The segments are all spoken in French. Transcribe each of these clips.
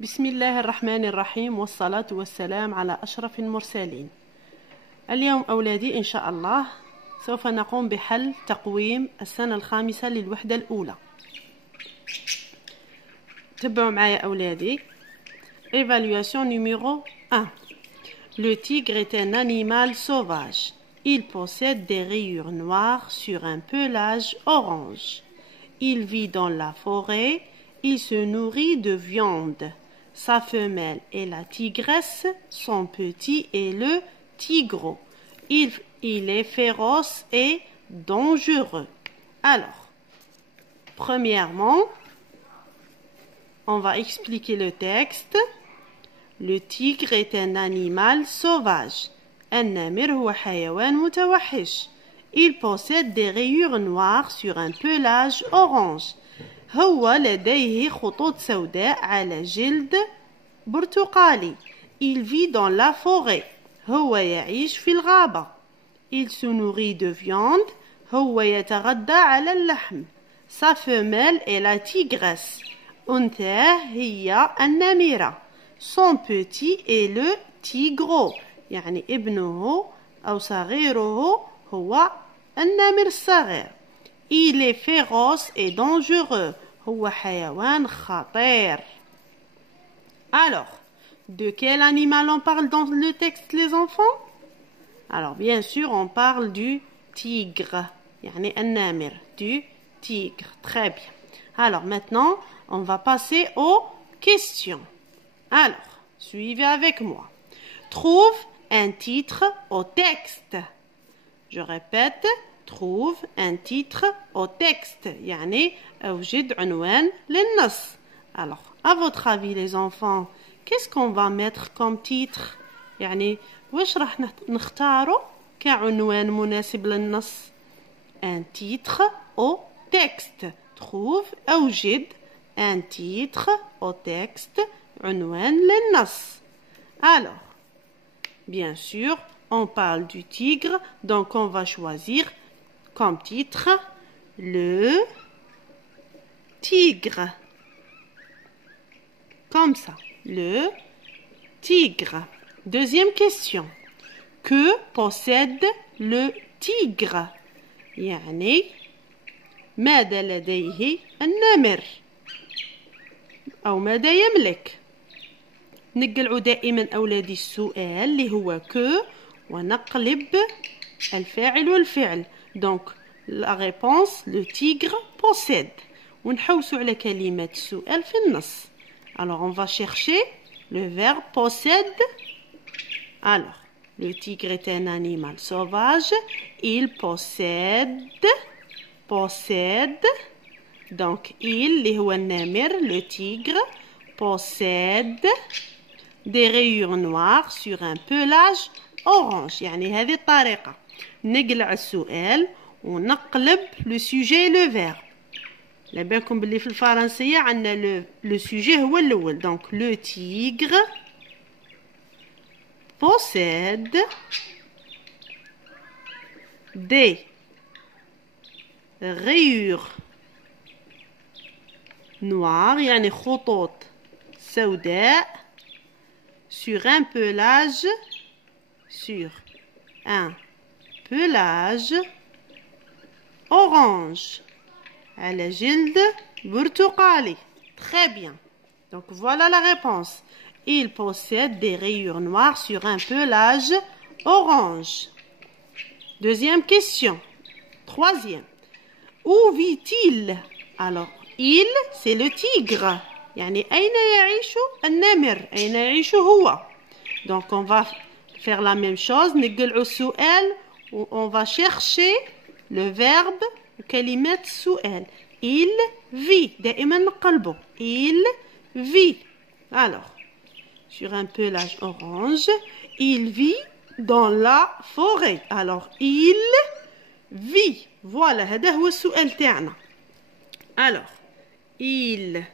بسم الله الرحمن الرحيم والصلاة والسلام على أشرف المرسلين. اليوم أولادي إن شاء الله سوف نقوم بحل تقويم السنة الخامسة للوحدة الأولى. تبعوا معايا أولادي. Évaluation numéro 1. Le tigre est un animal sauvage. Il possède des rayures noires sur un pelage orange. Il vit dans la forêt. Il se nourrit de viande. Sa femelle est la tigresse, son petit est le tigre. Il est féroce et dangereux. Alors, premièrement, on va expliquer le texte. Le tigre est un animal sauvage. النمر هو حيوان متوحش. Il possède des rayures noires sur un pelage orange. هو لديه خطوط سوداء على جلد برتقالي. Il vit dans la forêt. هو يعيش في الغابة. Il se nourrit de viande. هو يتغذى على اللحم. Sa femelle est la tigresse. أنثاه هي النمرة. Son petit est le tigre. يعني ابنه أو صغيره هو النمر الصغير. Il est féroce et dangereux. هو حيوان خطير. Alors, de quel animal on parle dans le texte, les enfants? Alors, bien sûr, on parle du tigre. يعني النمر, du tigre. Très bien. Alors, maintenant, on va passer aux questions. Alors, suivez avec moi. Trouve un titre au texte. Je répète. Trouve un titre au texte. يعني أوجد عنوان للنص. Alors, à votre avis les enfants, qu'est-ce qu'on va mettre comme titre? يعني واش راح نختاروا كعنوان مناسب للنص؟ Un titre au texte. Trouve أوجد un titre au texte. عنوان للنص. Alors, bien sûr, on parle du tigre, donc on va choisir comme titre le tigre. Comme ça, le tigre. Deuxième question. Que possède le tigre? يعني ماذا لديه النمر؟ أو ماذا يملك؟ نقلعوا دائما أولادي السؤال اللي هو que ونقلب الفاعل والفعل. Donc, la réponse, le tigre possède. ونحوسوا على كلمة السؤال في النص. Alors, on va chercher le verbe possède. Alors, le tigre est un animal sauvage. Il possède. Donc, il, اللي هو النمر, le tigre, possède des rayures noires sur un pelage orange. يعني هذه الطريقة. نقلع السؤال ونقلب لو سوجي لو فيرب. لا بالكم باللي في الفرنسيه عندنا لو سوجي هو الاول. دونك لو تيغر possède des rayures noires يعني خطوط سوداء sur un pelage orange على جلد برتقالي. Très bien. Donc voilà la réponse. Il possède des rayures noires sur un pelage orange. Deuxième question. Troisième. Où vit-il? Alors, il, c'est le tigre. يعني أين يعيش النمر؟ أين يعيش هو؟ Donc on va faire la même chose. نقلعوا السؤال on va chercher le verbe كلمة السؤال. Il vit. دائما نقلبه. Il vit. Alors, sur un pelage orange, il vit dans la forêt. Alors, il vit. Voilà, هذا هو السؤال تاعنا. Alors, il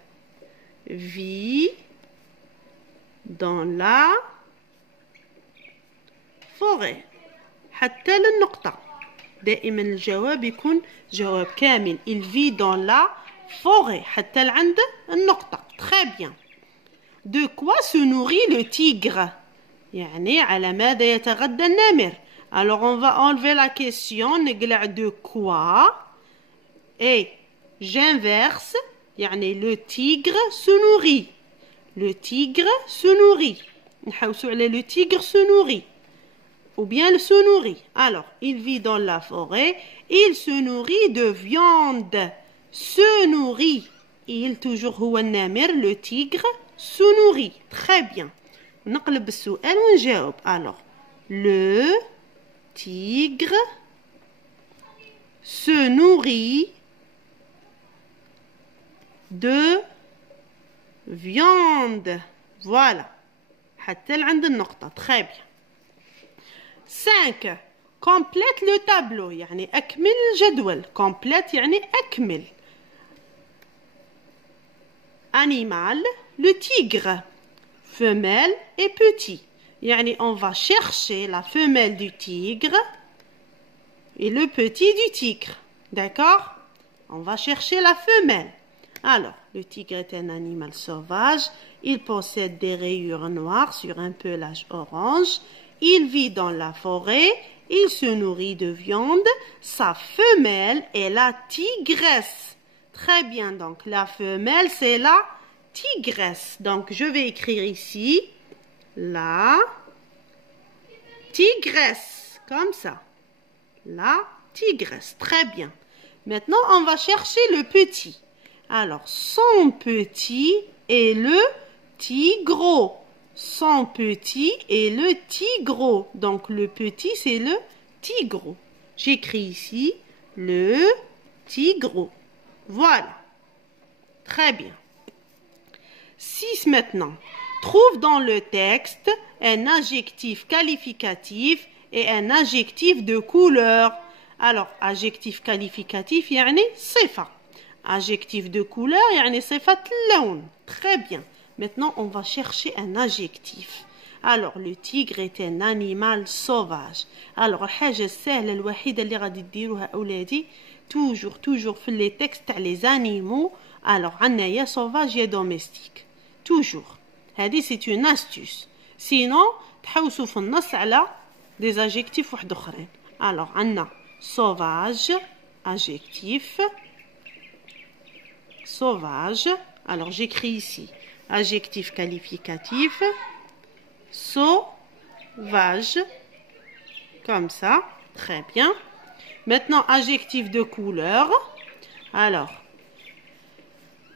vit dans la forêt. حتى للنقطة. دائما الجواب يكون جواب كامل. Il vit dans la forêt. حتى لعند النقطة. Très bien. De quoi se nourrit le tigre? يعني على ماذا يتغذى النمر? Alors on va enlever la question نقلع de quoi et j'inverse يعني le tigre se nourrit. Le tigre se nourrit. نحوسوا على le tigre se nourrit. Ou bien il se nourrit. Alors, il vit dans la forêt. Il se nourrit de viande. Se nourrit. Il toujours هو النمر. Le tigre se nourrit. Très bien. نقلب السؤال ونجاوب. Alors, le tigre se nourrit de viande. Voilà. حتى لعند النقطة. Très bien. 5. Complète le tableau. يعني أكمل الجدول. Complète يعني أكمل. Animal, le tigre. Femelle et petit. يعني on va chercher la femelle du tigre et le petit du tigre. D'accord? On va chercher la femelle. Alors, le tigre est un animal sauvage. Il possède des rayures noires sur un pelage orange. Il vit dans la forêt. Il se nourrit de viande. Sa femelle est la tigresse. Très bien, donc la femelle, c'est la tigresse. Donc, je vais écrire ici la tigresse. Comme ça. La tigresse. Très bien. Maintenant, on va chercher le petit. Alors, son petit est le tigre. Son petit est le tigre. Donc, le petit, c'est le tigre. J'écris ici le tigre. Voilà. Très bien. 6 maintenant. Trouve dans le texte un adjectif qualificatif et un adjectif de couleur. Alors, adjectif qualificatif, يعني صفة. Adjectif de couleur, يعني صفة اللون. Très bien. Maintenant, on va chercher un adjectif. Alors, le tigre est un animal sauvage. Alors, الحاجة السهلة الوحيدة اللي غادي ديروها أولادي toujours في les textes تاع les animaux. Alors, عندنا يا sauvage يا domestique. Toujours. هذه c'est une astuce. Sinon, تحوسوا في النص على des adjectifs واحد اخرين. Alors, عندنا sauvage, adjectif. Sauvage. Alors, j'écris ici adjectif qualificatif. Sauvage. Comme ça. Très bien. Maintenant, adjectif de couleur. Alors,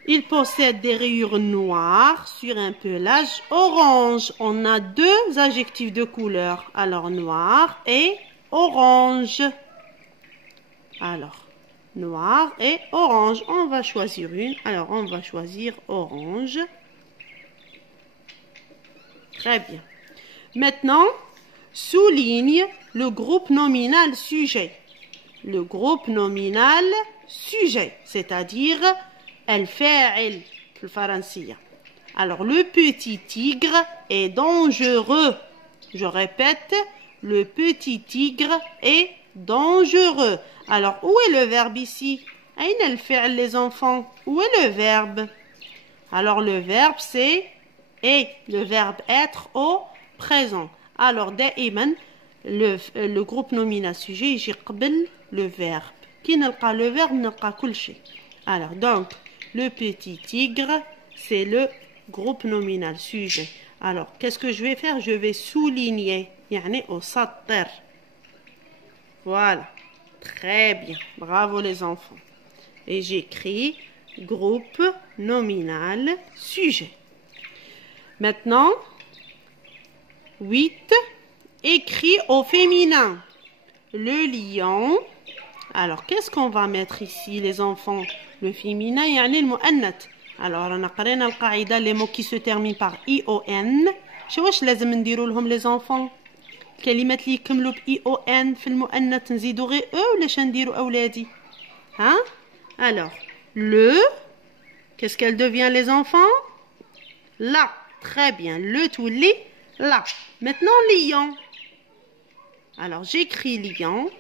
il possède des rayures noires sur un pelage orange. On a 2 adjectifs de couleur. Alors, noir et orange. Alors, noir et orange. On va choisir une. Alors, on va choisir orange. Très bien. Maintenant, souligne le groupe nominal sujet. Le groupe nominal sujet, c'est-à-dire الفاعل في الفرنسية. Alors, le petit tigre est dangereux. Je répète, le petit tigre est dangereux. Alors, où est le verbe ici? أين الفعل les enfants? Où est le verbe? Alors, le verbe c'est est. Le verbe être au présent. Alors, دائما le groupe nominal sujet يجي قبل le verbe. كي نلقى le verbe نلقى كل شيء. Alors, donc, le petit tigre, c'est le groupe nominal sujet. Alors, qu'est-ce que je vais faire? Je vais souligner. يعني أسطر. Voilà. Très bien. Bravo les enfants. Et j'écris groupe nominal sujet. Maintenant, 8. Écrit au féminin. Le lion. Alors, qu'est-ce qu'on va mettre ici, les enfants? Le féminin, يعني المؤنث. Alors, أنا قرينا القاعدة les mots qui se terminent par ION. شو واش لازم نديروا لهم les enfants؟ الكلمات اللي يكملوا ب ION في المؤنث نزيدوا غير ولا اش نديروا أولادي؟ ها؟ Alors, le, qu'est-ce qu'elle devient les enfants? La. Très bien. Le تولي la. Maintenant, lion. Alors, j'écris lion.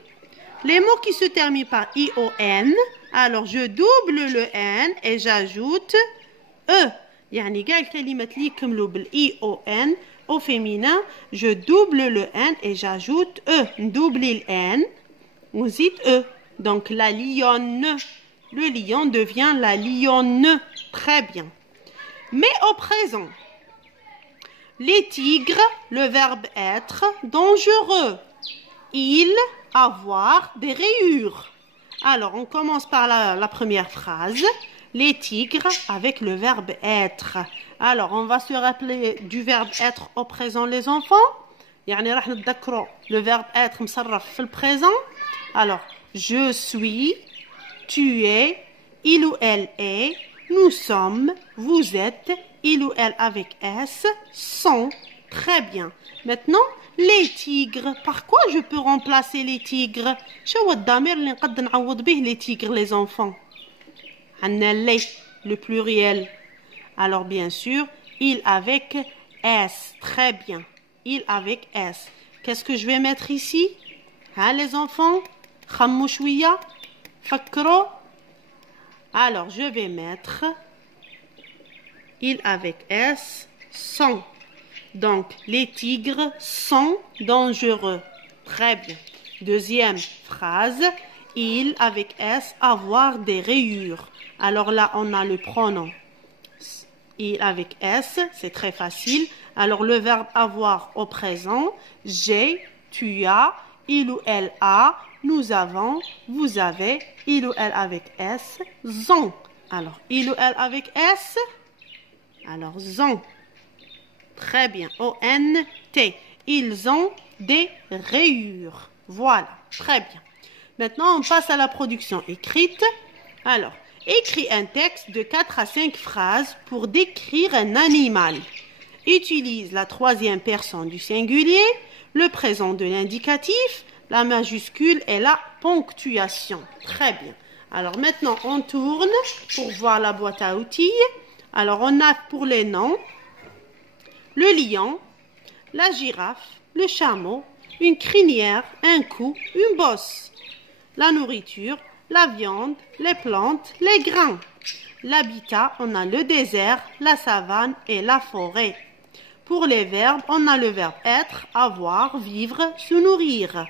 Les mots qui se terminent par ION, alors je double le N et j'ajoute E. يعني كاع الكلمات اللي يكملوا بالاي او ان au féminin, je double le N et j'ajoute E. Doubler le N, on dit E. Donc la lionne. Le lion devient la lionne. Très bien. Mais au présent, les tigres, le verbe être, dangereux. Il, avoir, des rayures. Alors, on commence par la première phrase. Les tigres avec le verbe être. Alors, on va se rappeler du verbe être au présent, les enfants. يعني راح نتذكروا le verbe être مصرف في le présent. Alors, je suis, tu es, il ou elle est, nous sommes, vous êtes, il ou elle avec S, sont. Très bien. Maintenant, les tigres. Par quoi je peux remplacer les tigres? شو هو الضمير اللي نقدر نعوض به les tigres, les enfants? Le pluriel. Alors bien sûr, il avec S. Très bien. Il avec S. Qu'est-ce que je vais mettre ici? Hein, les enfants? خموا شوية. فكروا. Alors je vais mettre il avec S sont. Donc les tigres sont dangereux. Très bien. Deuxième phrase. Il avec S avoir des rayures. Alors là, on a le pronom. Il avec S, c'est très facile. Alors le verbe avoir au présent. J'ai, tu as, il ou elle a, nous avons, vous avez, il ou elle avec S, ont. Alors il ou elle avec S, alors ont. Très bien. O-N-T. Ils ont des rayures. Voilà. Très bien. Maintenant, on passe à la production écrite. Alors, écris un texte de 4 à 5 phrases pour décrire un animal. Utilise la troisième personne du singulier, le présent de l'indicatif, la majuscule et la ponctuation. Très bien. Alors maintenant, on tourne pour voir la boîte à outils. Alors, on a pour les noms le lion, la girafe, le chameau, une crinière, un cou, une bosse. La nourriture, la viande, les plantes, les grains. L'habitat, on a le désert, la savane et la forêt. Pour les verbes, on a le verbe être, avoir, vivre, se nourrir.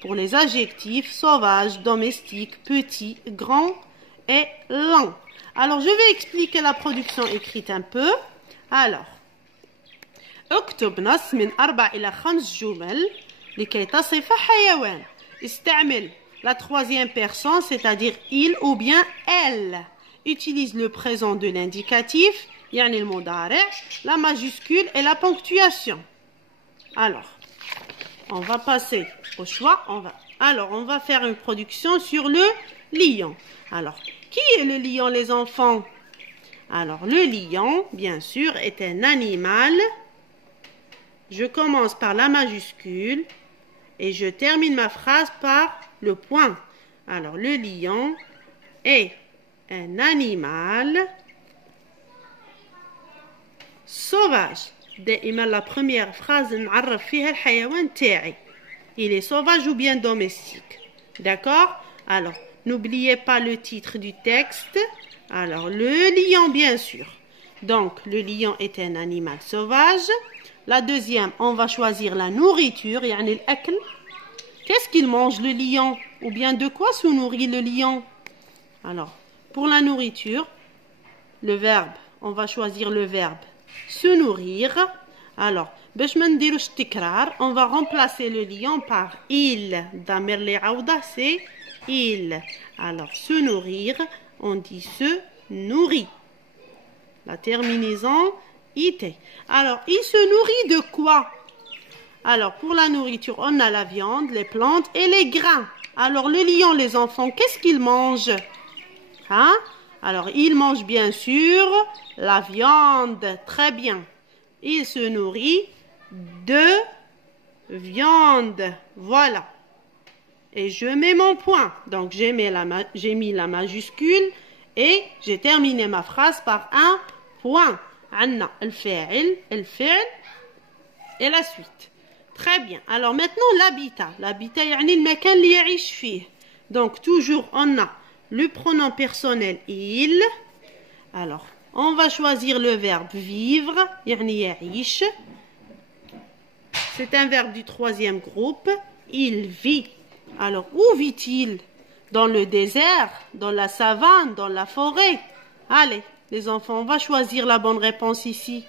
Pour les adjectifs, sauvage, domestique, petit, grand et lent. Alors, je vais expliquer la production écrite un peu. Alors, اكتب نص من 4 إلى 5 جمل لكي تصف حيوان. استعمل la troisième personne, c'est-à-dire il ou bien elle. Utilise le présent de l'indicatif, يعني المضارع, la majuscule et la ponctuation. Alors, on va passer au choix. Alors, on va faire une production sur le lion. Alors, qui est le lion, les enfants? Alors, le lion, bien sûr, est un animal. Je commence par la majuscule et je termine ma phrase par le point. Alors, le lion est un animal sauvage. دائما la première phrase نعرف فيها الحيوان تاعي. Il est sauvage ou bien domestique. D'accord? Alors, n'oubliez pas le titre du texte. Alors, le lion, bien sûr. Donc, le lion est un animal sauvage. La deuxième, on va choisir la nourriture, يعني الأكل. Qu'est-ce qu'il mange, le lion? Ou bien de quoi se nourrit le lion? Alors, pour la nourriture, le verbe, on va choisir le verbe se nourrir. Alors, باش ما نديروش التكرار, on va remplacer le lion par il. ضمير اللي عوضه, c'est il. Alors, se nourrir, on dit se nourrit. La terminaison, it. Alors, il se nourrit de quoi? Alors, pour la nourriture, on a la viande, les plantes et les grains. Alors, le lion, les enfants, qu'est-ce qu'il mange? Hein? Alors, il mange bien sûr la viande. Très bien. Il se nourrit de viande. Voilà. Et je mets mon point. Donc, j'ai mis la majuscule et j'ai terminé ma phrase par un point. عندنا الفاعل et la suite. Très bien. Alors maintenant l'habitat. L'habitat يعني المكان اللي يعيش فيه. Donc toujours on a le pronom personnel il. Alors On va choisir le verbe vivre, يعني يعيش. C'est un verbe du troisième groupe. Il vit. Alors, où vit-il? Dans le désert, dans la savane, dans la forêt. Allez, les enfants, on va choisir la bonne réponse ici.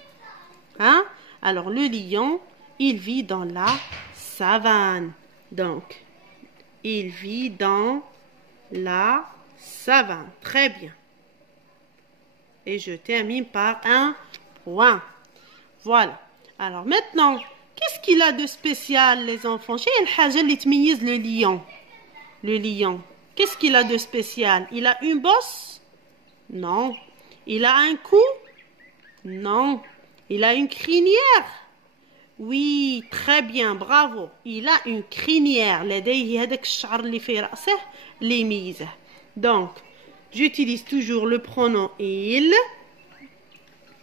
Hein? Alors, le lion, il vit dans la savane. Donc, il vit dans la savane. Très bien. Et je termine par un point. Voilà. Alors, maintenant, qu'est-ce qu'il a de spécial, les enfants? C'est le lion. Le lion. Qu'est-ce qu'il a de spécial? Il a une bosse? Non. Il a un cou? Non. Il a une crinière? Oui, très bien, bravo. Il a une crinière. Donc, j'utilise toujours le pronom il.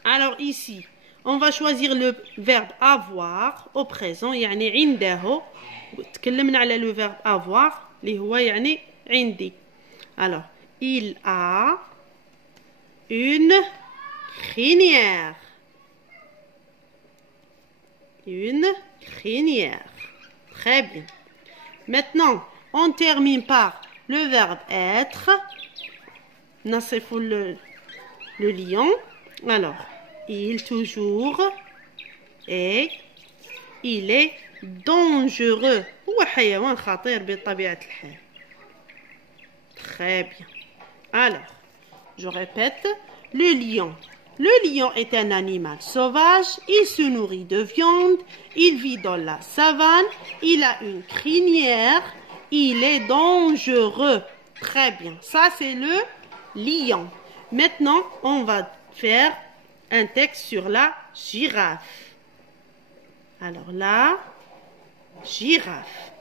Alors ici, on va choisir le verbe avoir au présent. يعني عنده. تكلمنا على le verbe avoir اللي هو يعني عندي. Alors, il a une crinière. Une crinière. Très bien. Maintenant, on termine par le verbe être. نصف le lion. Alors, il toujours et il est dangereux. هو حيوان خطير بطبيعة الحال. Très bien. Alors, je répète, le lion. Le lion est un animal sauvage, il se nourrit de viande, il vit dans la savane, il a une crinière, il est dangereux. Très bien, ça c'est le lion. Maintenant, on va faire un texte sur la girafe. Alors la girafe.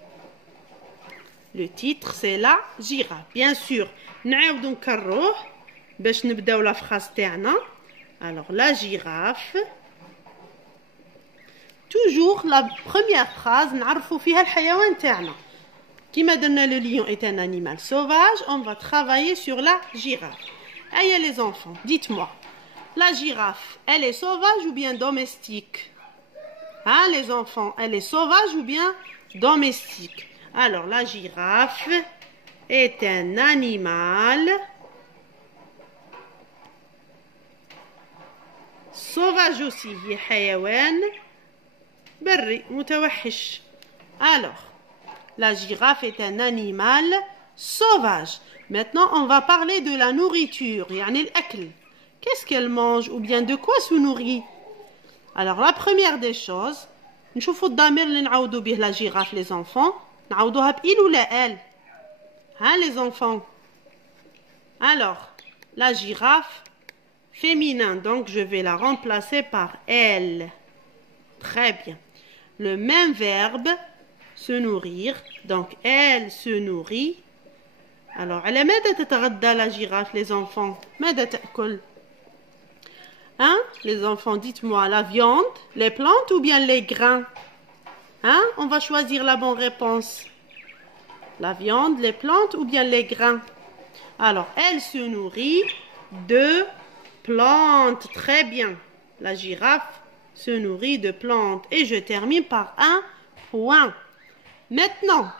Le titre c'est la girafe. Bien sûr, نعاودو نكروه باش نبداو لا فراس تاعنا. Alors la girafe. Toujours la première phrase نعرفوا فيها الحيوان تاعنا. كما درنا le lion est un animal sauvage, on va travailler sur la girafe. Allez les enfants, dites-moi. La girafe, elle est sauvage ou bien domestique? Hein les enfants, elle est sauvage ou bien domestique? Alors la girafe est un animal sauvage aussi. هي حيوان بري متوحش. Alors, la girafe est un animal sauvage. Maintenant, on va parler de la nourriture. يعني الأكل. Qu'est-ce qu'elle mange ou bien de quoi se nourrit? Alors, la première des choses, نشوفوا الضمير اللي نعوضوا به la girafe les enfants. نعوضوها بإل ولا elle? Hein les enfants? Alors, la girafe féminin, donc je vais la remplacer par elle. Très bien. Le même verbe, se nourrir. Donc, elle se nourrit. Alors, على ماذا تتغذى la girafe, les enfants? ماذا تأكل? Hein? Les enfants, dites-moi, la viande, les plantes ou bien les grains? Hein? On va choisir la bonne réponse. La viande, les plantes ou bien les grains? Alors, elle se nourrit de plantes. Très bien. La girafe se nourrit de plantes. Et je termine par un point. Maintenant,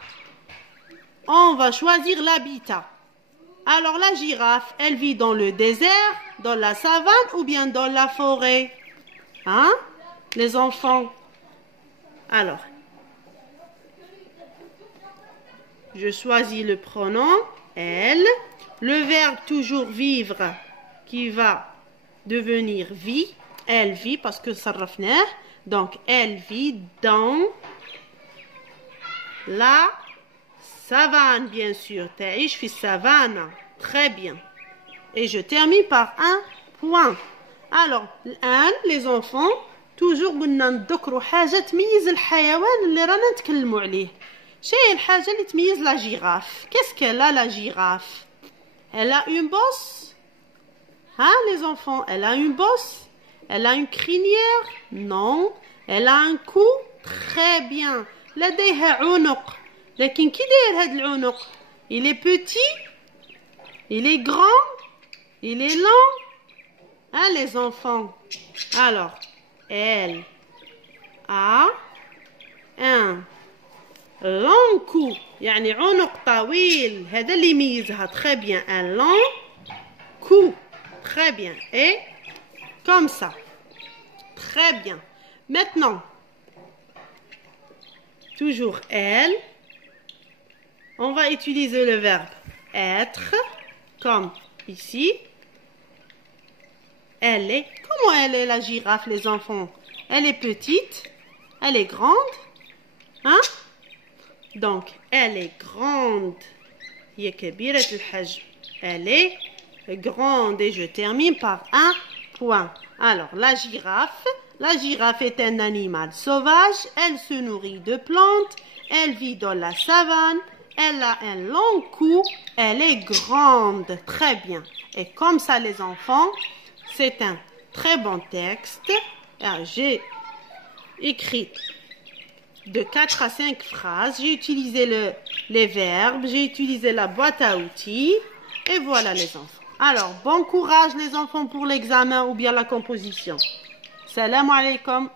on va choisir l'habitat. Alors, la girafe, elle vit dans le désert, dans la savane ou bien dans la forêt? Hein? Les enfants? Alors, je choisis le pronom elle. Le verbe toujours vivre qui va devenir vit. Elle vit parce que ça rafneh. Donc, elle vit dans la savane, bien sûr. تعيش في السافانا. Très bien. Et je termine par un point. Alors, الآن les enfants, toujours قلنا نذكروا حاجة تميز الحيوان اللي رانا نتكلموا عليه. شي الحاجة اللي تميز la girafe. Qu'est-ce qu'elle a la girafe? Elle a une bosse? Hein les enfants? Elle a une bosse? Elle a une crinière? Non. Elle a un cou? Très bien. لديها عنق. لكن كي داير هاد العنق؟ Il est petit? Il est grand? Il est lent? Hein, les enfants? Alors, elle a un long cou. يعني عنق طويل. هذا اللي يميزها. Très bien. Un long cou. Très bien. Et comme ça. Très bien. Maintenant, toujours elle. On va utiliser le verbe être, comme ici. Elle est. Comment elle est la girafe, les enfants? Elle est petite. Elle est grande. Hein? Donc, elle est grande. هي كبيرة الحجم. Elle est grande. Et je termine par un point. Alors, la girafe est un animal sauvage. Elle se nourrit de plantes. Elle vit dans la savane. Elle a un long cou. Elle est grande. Très bien. Et comme ça, les enfants, c'est un très bon texte. J'ai écrit de 4 à 5 phrases. J'ai utilisé les verbes. J'ai utilisé la boîte à outils. Et voilà, les enfants. Alors, bon courage, les enfants, pour l'examen ou bien la composition. Salam alaikum.